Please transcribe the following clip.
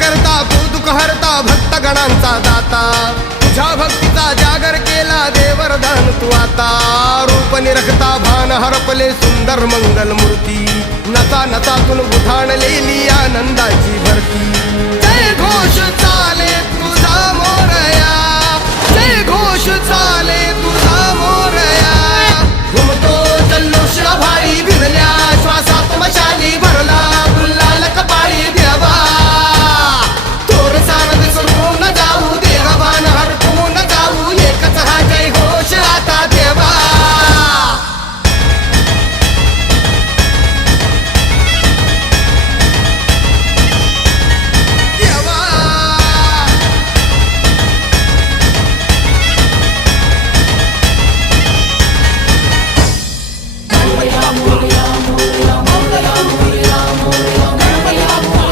करता कौतुक हरता भक्त गणांचा दाता तुझ्या भक्तीचा जागर केला देवरदान तू आता रूप निरखता भान हरपले सुंदर मंगल मूर्ती नसा नसातून उधाणलेली आनंदाची भरती